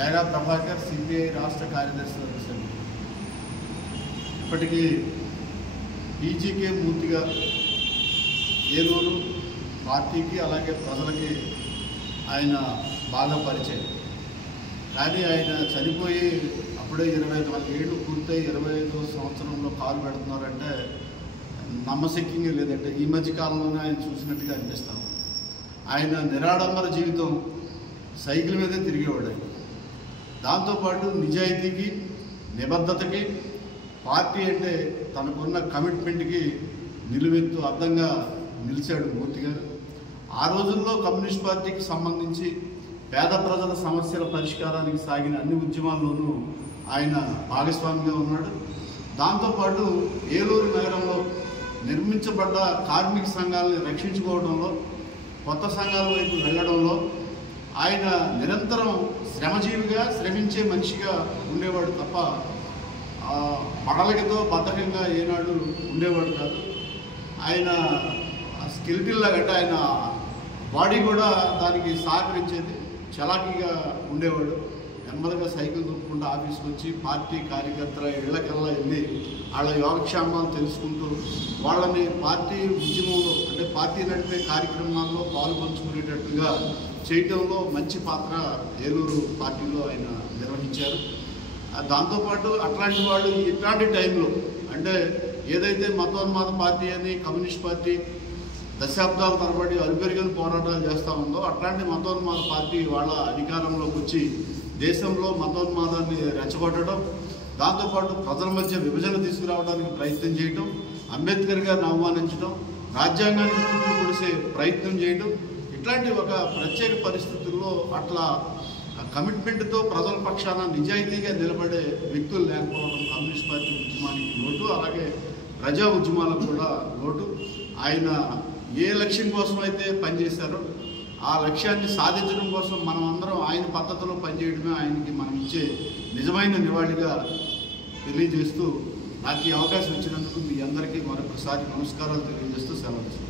డైరా Prabhakar CPI రాష్ట్ర కార్యదర్శి వర్గసభ్యులు. ఇప్పటికీ పీజీకే మూర్తిగా ఏలూరు పార్టీకి అలాగే ప్రజలకి ఆయన బాగా పరిచయం. కానీ ఆయన చనిపోయి అప్పుడే 24 ఏళ్ళు పూర్తయి 25వ సంవత్సరంలో కాలు పెడుతున్నారంటే నమ్మశక్యంగా లేదంటే ఈ మధ్య కాలంలోనే ఆయన చూసినట్టుగా అనిపిస్తాం. ఆయన నిరాడంబర జీవితం, సైకిల్ మీదే తిరిగేవాడు. ఆయన దాంతోపాటు నిజాయితీకి, నిబద్ధతకి, పార్టీ అంటే తనకున్న కమిట్మెంట్కి నిలువెత్తు అర్థంగా నిలిచాడు మూర్తి గారు. ఆ రోజుల్లో కమ్యూనిస్ట్ పార్టీకి సంబంధించి పేద ప్రజల సమస్యల పరిష్కారానికి సాగిన అన్ని ఉద్యమాల్లోనూ ఆయన భాగస్వామిగా ఉన్నాడు. దాంతోపాటు ఏలూరు నగరంలో నిర్మించబడ్డ కార్మిక సంఘాలను రక్షించుకోవడంలో, కొత్త సంఘాల వైపు వెళ్ళడంలో ఆయన నిరంతరం శ్రమజీవిగా, శ్రమించే మనిషిగా ఉండేవాడు తప్ప పడలకితో బద్ధకంగా ఏనాడు ఉండేవాడు కాదు. ఆయన స్కెలిటన్ లాగా అంటే ఆయన బాడీ కూడా దానికి సహకరించేది, చలాకీగా ఉండేవాడు. నెమ్మదిగా సైకిల్ తొక్కుకుంటూ ఆఫీస్కి వచ్చి పార్టీ కార్యకర్తల ఇళ్లకల్లా వెళ్ళి వాళ్ళ యోగక్షేమాలు తెలుసుకుంటూ వాళ్ళని పార్టీ ఉద్యమంలో అంటే పార్టీ నడిపే కార్యక్రమాల్లో పాల్పంచుకునేటట్టుగా చేయటంలో మంచి పాత్ర ఏలూరు పార్టీలో ఆయన నిర్వహించారు. దాంతోపాటు అట్లాంటి వాళ్ళు ఇట్లాంటి టైంలో అంటే ఏదైతే మతోన్మాద పార్టీ అని కమ్యూనిస్ట్ పార్టీ దశాబ్దాల తరబడి అలుపెరుగని పోరాటాలు చేస్తూ ఉందో అట్లాంటి మతోన్మాద పార్టీ వాళ్ళ అధికారంలోకి వచ్చి దేశంలో మతోన్మాదాన్ని రెచ్చగొట్టడం, దాంతోపాటు ప్రజల మధ్య విభజన తీసుకురావడానికి ప్రయత్నం చేయడం, అంబేద్కర్ గారిని అవమానించడం, రాజ్యాంగానికి తూట్లు పొడిసే ప్రయత్నం చేయడం, ఇట్లాంటి ఒక ప్రత్యేక పరిస్థితుల్లో అట్లా కమిట్మెంట్తో ప్రజల పక్షాన నిజాయితీగా నిలబడే వ్యక్తులు లేకపోవడం కమ్యూనిస్ట్ పార్టీ ఉద్యమానికి లోటు, అలాగే ప్రజా ఉద్యమాలకు కూడా లోటు. ఆయన ఏ లక్ష్యం కోసం అయితే పనిచేశారో ఆ లక్ష్యాన్ని సాధించడం కోసం మనం అందరం ఆయన పద్ధతిలో పనిచేయడమే ఆయనకి మనం ఇచ్చే నిజమైన నివాళిగా తెలియజేస్తూ నాకు ఈ అవకాశం ఇచ్చినందుకు మీ అందరికీ మరొకసారి నమస్కారాలు తెలియజేస్తూ సెలవు.